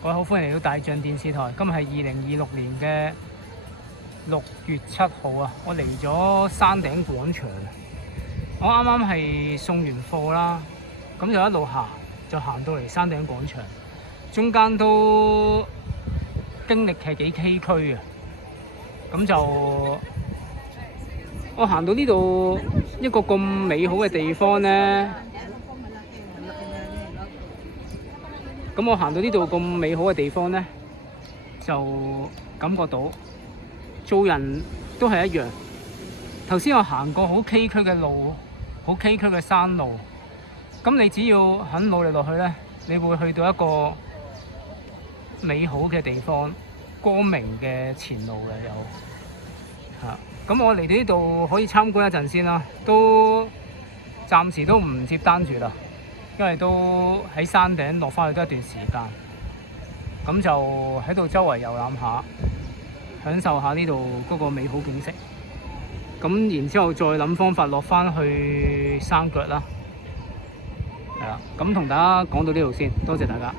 各位好，歡迎嚟到大象電視台。今日係2026年嘅6月7號啊！我嚟咗山頂廣場。我啱啱係送完貨啦，咁就一路行，就行到嚟山頂廣場。中間都經歷係幾崎嶇嘅，咁就我行到呢度一個咁美好嘅地方呢。咁我行到呢度咁美好嘅地方呢，就感覺到做人都係一樣。頭先我行過好崎嶇嘅路，好崎嶇嘅山路。咁你只要肯努力落去呢，你會去到一個美好嘅地方，光明嘅前路嘅有嚇。咁我嚟到呢度可以參觀一陣先啦，都暫時都唔接單住啦。因為都喺山頂落翻去都一段時間，咁就喺度周圍遊覽下，享受下呢度嗰個美好景色。咁然之後再諗方法落翻去山腳啦。係啦，咁同大家講到呢度先，多謝大家。